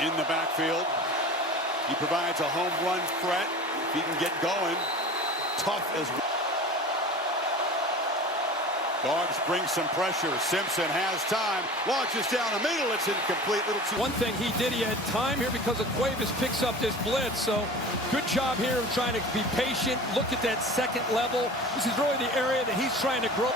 in the backfield. He provides a home run threat. If he can get going, tough as well. Dogs bring some pressure. Simpson has time. Launches down the middle. It's incomplete. One thing he did, he had time here because of Cuevas picks up this blitz. So good job here of trying to be patient. Look at that second level. This is really the area that he's trying to grow.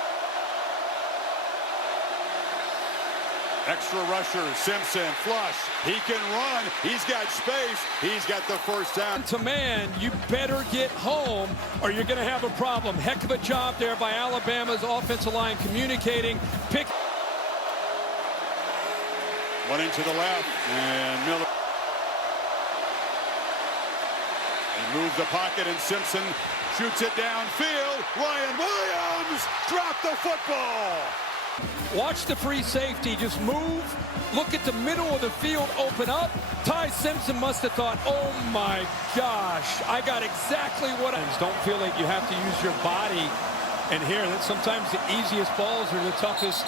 Extra rusher, Simpson, flush. He can run. He's got space. He's got the first down. To man, you better get home or you're going to have a problem. Heck of a job there by Alabama's offensive line communicating. Pick. One into the left, and Miller. They move the pocket, and Simpson shoots it downfield. Ryan Williams dropped the football. Watch the free safety just move. Look at the middle of the field open up. Ty Simpson must have thought, oh my gosh, I got exactly what I don't feel like you have to use your body. And here, that sometimes the easiest balls are the toughest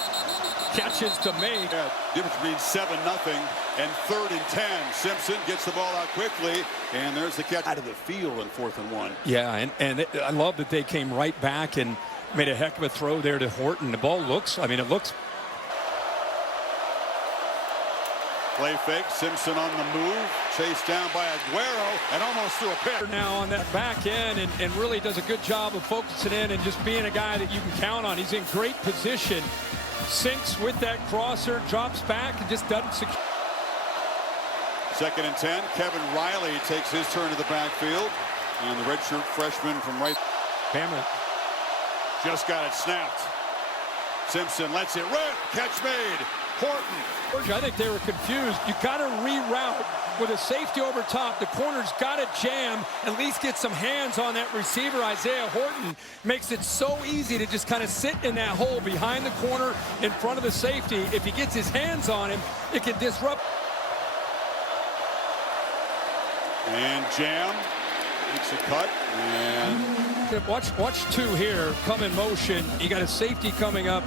catches to make. Yeah, difference between 7-0 and 3rd and 10. Simpson gets the ball out quickly, and there's the catch out of the field on 4th and 1. Yeah, and I love that they came right back and made a heck of a throw there to Horton. The ball looks, I mean, it looks. Play fake, Simpson on the move, chased down by Aguero, and almost threw a pick. Now on that back end and really does a good job of focusing in and just being a guy that you can count on. He's in great position. Sinks with that crosser, drops back, and just doesn't secure. 2nd and 10, Kevin Riley takes his turn to the backfield. And the redshirt freshman from right. Bama just got it snapped. Simpson lets it rip. Catch made. Horton. I think they were confused. You got to reroute with a safety over top. The corner's got to jam, at least get some hands on that receiver. Isaiah Horton makes it so easy to just kind of sit in that hole behind the corner in front of the safety. If he gets his hands on him, it can disrupt. And jam. Makes a cut. And watch 2 here come in motion. You got a safety coming up.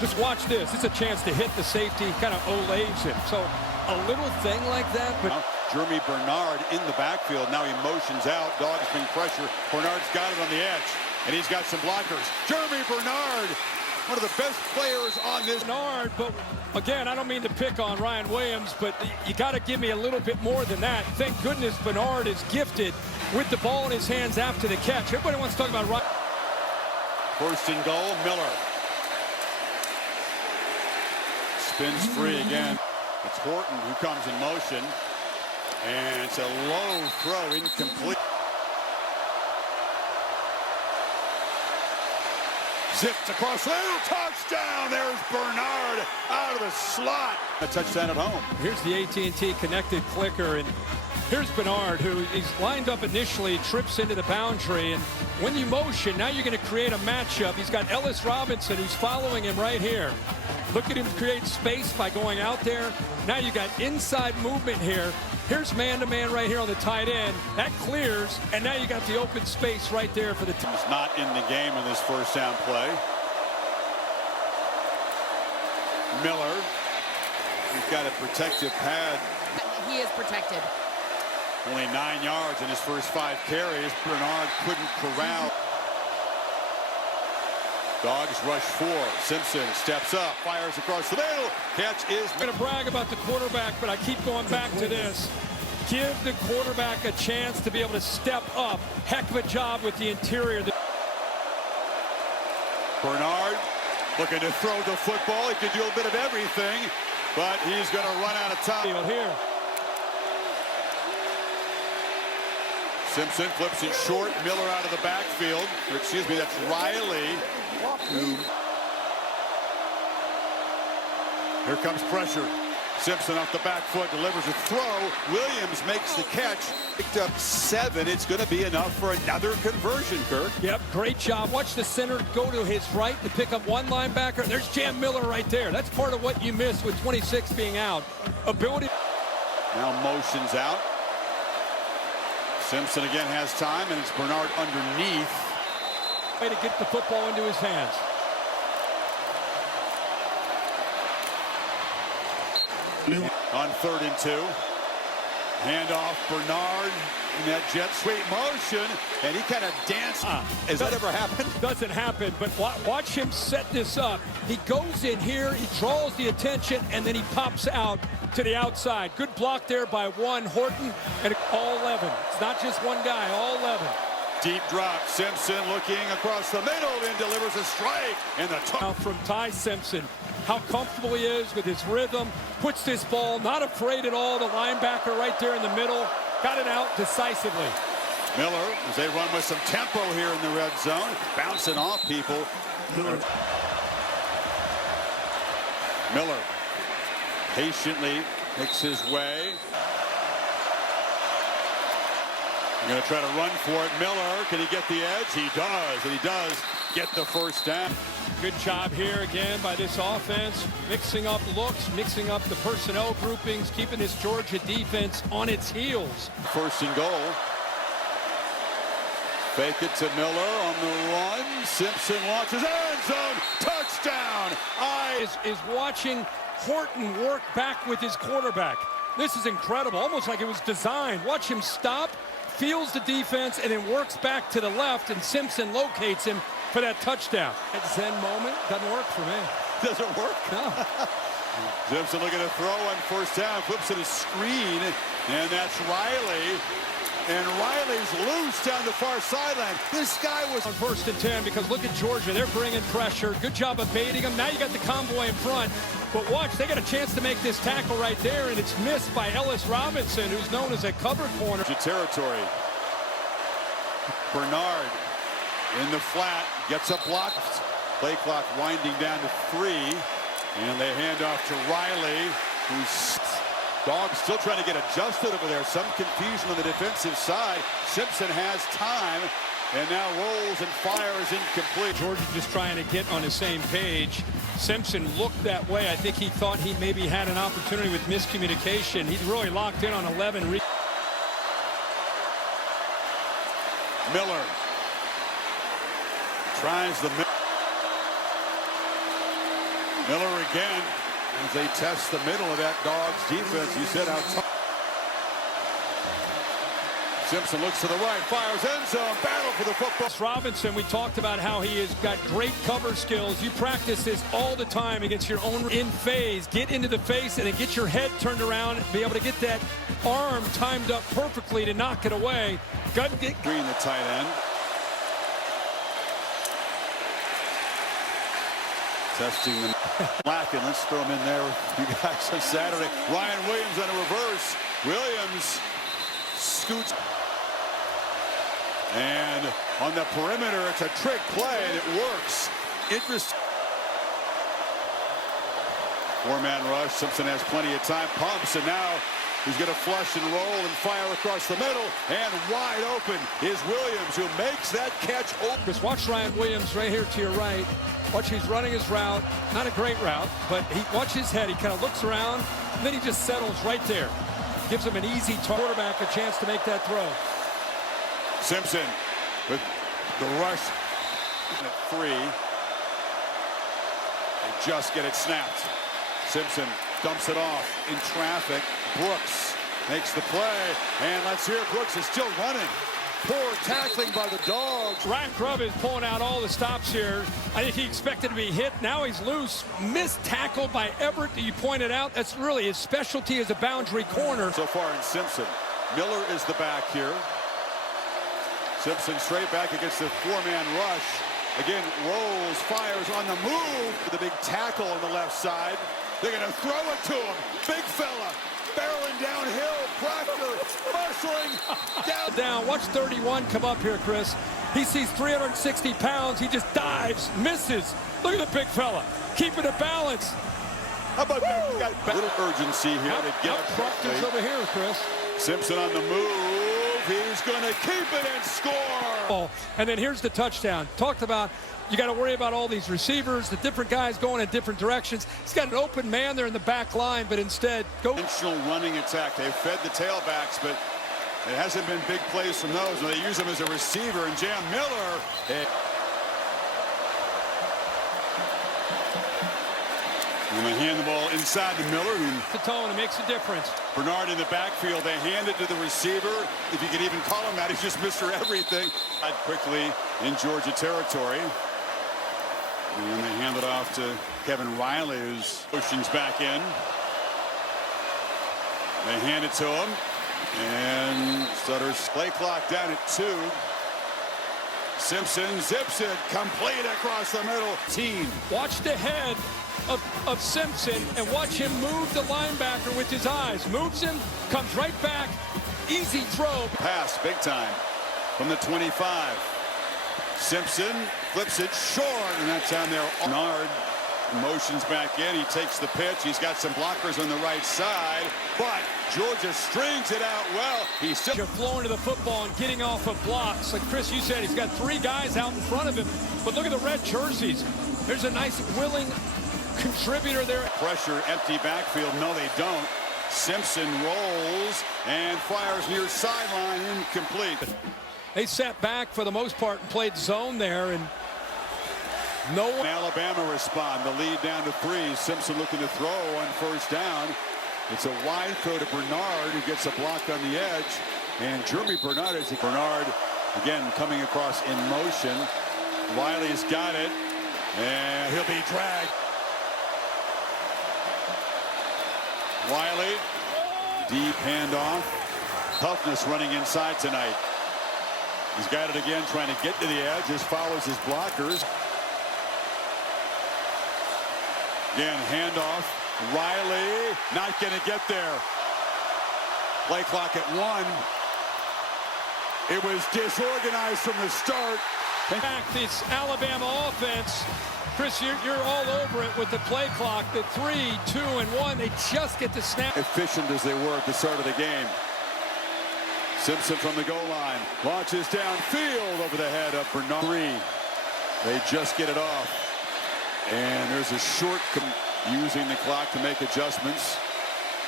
Just watch this. It's a chance to hit the safety, kind of olays him. So a little thing like that. But Jeremy Bernard in the backfield. Now he motions out. Dogs bring pressure. Bernard's got it on the edge. And he's got some blockers. Jeremy Bernard, one of the best players on this. Bernard, but again, I don't mean to pick on Ryan Williams, but you got to give me a little bit more than that. Thank goodness Bernard is gifted with the ball in his hands after the catch. Everybody wants to talk about Ryan. 1st and goal, Miller. Spins free again. It's Horton who comes in motion. And it's a low throw, incomplete. Zipped across the middle, touchdown. There's Bernard out of the slot. A touchdown at home. Here's the AT&T connected clicker, and here's Bernard, who he's lined up initially, trips into the boundary, and when you motion, now you're going to create a matchup. He's got Ellis Robinson, who's following him right here. Look at him create space by going out there. Now you got inside movement here. Here's man-to-man right here on the tight end. That clears, and now you got the open space right there for the team. He's not in the game in this 1st down play. Miller, he's got a protective pad. He is protected. Only 9 yards in his first 5 carries. Bernard couldn't corral. Dogs rush 4. Simpson steps up, fires across the middle. Catch is. I'm going to brag about the quarterback, but I keep going back to this. Give the quarterback a chance to be able to step up. Heck of a job with the interior. Bernard looking to throw the football. He could do a bit of everything, but he's going to run out of time. Here. Simpson flips it short. Miller out of the backfield. Or excuse me, that's Riley. Here comes pressure. Simpson off the back foot, delivers a throw. Williams makes the catch. Picked up 7. It's going to be enough for another conversion, Kirk. Yep, great job. Watch the center go to his right to pick up one linebacker. There's Jam Miller right there. That's part of what you missed with 26 being out. Ability. Now motions out. Simpson again has time, and it's Bernard underneath. Way to get the football into his hands. On 3rd and 2. Handoff, Bernard in that jet sweep motion, and he kind of danced. Has that ever happened? Doesn't happen, but watch him set this up. He goes in here, he draws the attention, and then he pops out to the outside. Good block there by one, Horton, and all 11. It's not just one guy, all 11. Deep drop, Simpson looking across the middle and delivers a strike. And the Now from Ty Simpson, how comfortable he is with his rhythm, puts this ball, not afraid at all. The linebacker right there in the middle, got it out decisively. Miller, as they run with some tempo here in the red zone, bouncing off people. Miller patiently makes his way. They're going to try to run for it. Miller, can he get the edge? He does, and he does get the first down. Good job here again by this offense, mixing up looks, mixing up the personnel groupings, keeping this Georgia defense on its heels. First and goal. Fake it to Miller on the run. Simpson launches end zone. Touchdown. Is watching Horton work back with his quarterback. This is incredible, almost like it was designed. Watch him stop, feels the defense, and then works back to the left, and Simpson locates him for that touchdown. That Zen moment doesn't work for me. Doesn't work? No. Simpson looking to throw on first down, flips it a screen, and that's Riley. And Riley's loose down the far sideline. This guy was on 1st and 10 because look at Georgia. They're bringing pressure. Good job of baiting him. Now you got the convoy in front. But watch, they got a chance to make this tackle right there, and it's missed by Ellis Robinson, who's known as a cover corner. Territory. Bernard in the flat, gets a block. Play clock winding down to 3. And they hand off to Riley, who's Dogs still trying to get adjusted over there. Some confusion on the defensive side. Simpson has time and now rolls and fires incomplete. Georgia just trying to get on the same page. Simpson looked that way. I think he thought he maybe had an opportunity with miscommunication. He's really locked in on 11. Miller tries the Miller again. As they test the middle of that Dogs defense, you said how tough. Simpson looks to the right, fires end zone, battle for the football. Robinson, we talked about how he has got great cover skills. You practice this all the time against your own in phase. Get into the face and then get your head turned around and be able to get that arm timed up perfectly to knock it away. Green, the tight end. Testing them. Blacken, let's throw him in there with you guys on Saturday. Ryan Williams on a reverse. Williams scoots. And on the perimeter, it's a trick play, and it works. Interesting. Four-man rush. Simpson has plenty of time. Pumps, and now he's going to flush and roll and fire across the middle. And wide open is Williams, who makes that catch open. Just watch Ryan Williams right here to your right. Watch, he's running his route. Not a great route, but watch his head. He kind of looks around, and then he just settles right there. Gives him an easy quarterback a chance to make that throw. Simpson with the rush at 3. They just get it snapped. Simpson dumps it off in traffic. Brooks makes the play, and let's hear Brooks is still running. Poor tackling by the Dogs. Ryan Grubb is pulling out all the stops here. I think he expected to be hit. Now he's loose. Missed tackle by Everett that you pointed out. That's really his specialty as a boundary corner. So far in Simpson. Miller is the back here. Simpson straight back against the four-man rush. Again, rolls, fires on the move for the big tackle on the left side. They're going to throw it to him. Big fella. Barreling downhill. Proctor muscling down. Watch 31 come up here, Chris. He sees 360 pounds. He just dives, misses. Look at the big fella. Keeping a balance. How about that? Got a little urgency here to get it. Proctor's over here, Chris. Simpson on the move. He's going to keep it and score. And then here's the touchdown. Talked about you got to worry about all these receivers, the different guys going in different directions. He's got an open man there in the back line, but instead go. Intentional running attack. They've fed the tailbacks, but it hasn't been big plays from those. They use him as a receiver, and Jam Miller. And they hand the ball inside to Miller. The tone, it makes a difference. Bernard in the backfield. They hand it to the receiver. If you could even call him that, he's just Mr. Everything. Quickly in Georgia territory. And they hand it off to Kevin Riley, who's pushing back in. They hand it to him. And Sutter's play clock down at 2. Simpson zips it complete across the middle. Watch the head of Simpson and watch him move the linebacker with his eyes. Moves him, comes right back. Easy throw. Pass big time from the 25. Simpson flips it short, and that's down there. Bernard motions back in. He takes the pitch. He's got some blockers on the right side, but Georgia strings it out well. He's still flowing to the football and getting off of blocks. Like Chris, you said, he's got 3 guys out in front of him. But look at the red jerseys. There's a nice, willing contributor there. Pressure, empty backfield. No, they don't. Simpson rolls and fires near sideline, incomplete. They sat back for the most part and played zone there, and no one. Alabama respond. The lead down to 3. Simpson looking to throw on first down. It's a wide throw to Bernard, who gets a block on the edge. And Jeremy Bernard is Bernard again coming across in motion. Wiley's got it, and he'll be dragged. Wiley, deep handoff. Toughness running inside tonight. He's got it again, trying to get to the edge. Just follows his blockers. Again, handoff. Riley not going to get there. Play clock at 1. It was disorganized from the start. In fact, this Alabama offense, Chris, you're all over it with the play clock. The 3, 2, and 1, they just get the snap. Efficient as they were at the start of the game. Simpson from the goal line. Launches downfield over the head of Bernard. 3. They just get it off. And there's a short using the clock to make adjustments.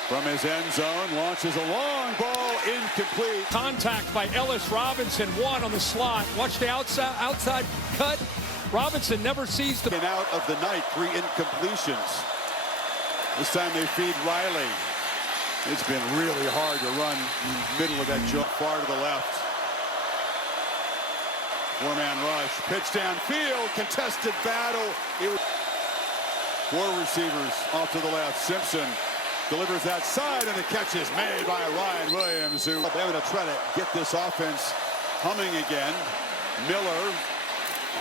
From his end zone, launches a long ball, incomplete. Contact by Ellis Robinson, 1 on the slot. Watch the outside cut. Robinson never sees the... And out of the night, 3 incompletions. This time they feed Riley. It's been really hard to run in the middle of that jump far to the left. 4-man rush, pitch downfield, contested battle. 4 receivers off to the left. Simpson delivers that side, and the catch is made by Ryan Williams, who Alabama to try to get this offense humming again. Miller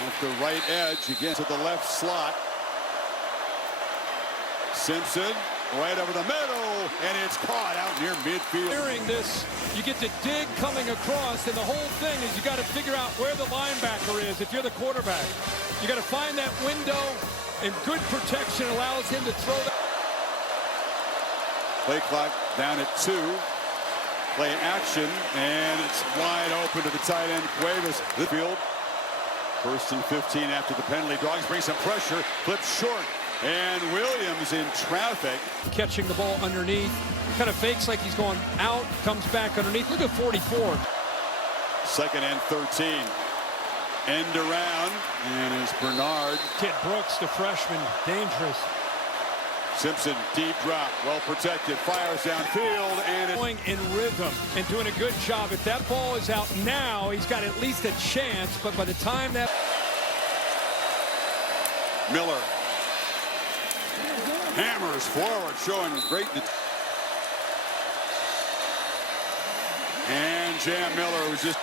at the right edge, again to the left slot. Simpson right over the middle, and it's caught out near midfield. Hearing this, you get the dig coming across, and the whole thing is you got to figure out where the linebacker is if you're the quarterback. You got to find that window, and good protection allows him to throw that. Play clock down at 2. Play action, and it's wide open to the tight end, Cuevas. The field. 1st and 15 after the penalty. Dogs bring some pressure, flips short, and Williams in traffic. Catching the ball underneath, kind of fakes like he's going out, comes back underneath. Look at 44. 2nd and 13. End around, and it's Bernard. Kid Brooks, the freshman, dangerous. Simpson, deep drop, well protected, fires downfield, and going in rhythm and doing a good job. If that ball is out now, he's got at least a chance, but by the time that... Miller hammers forward, showing great... And Jam Miller was just...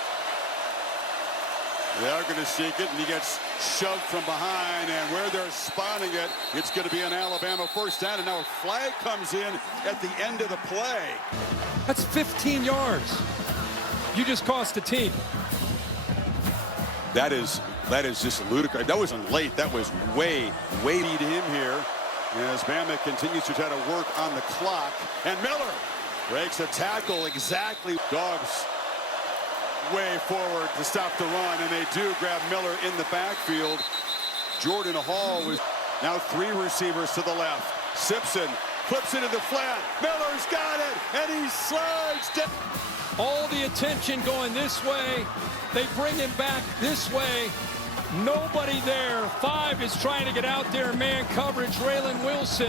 They are going to seek it, and he gets shoved from behind, and where they're spotting it, it's going to be an Alabama first down, and now a flag comes in at the end of the play. That's 15 yards. You just cost the team. That is just ludicrous. That wasn't late. That was way to him here. As Bama continues to try to work on the clock, and Miller breaks a tackle exactly. Dogs way forward to stop the run, and they do grab Miller in the backfield. Jordan Hall was now 3 receivers to the left. Simpson flips it in the flat. Miller's got it, and he slides down. All the attention going this way. They bring him back this way. Nobody there. 5 is trying to get out there. Man coverage. Raylan Wilson.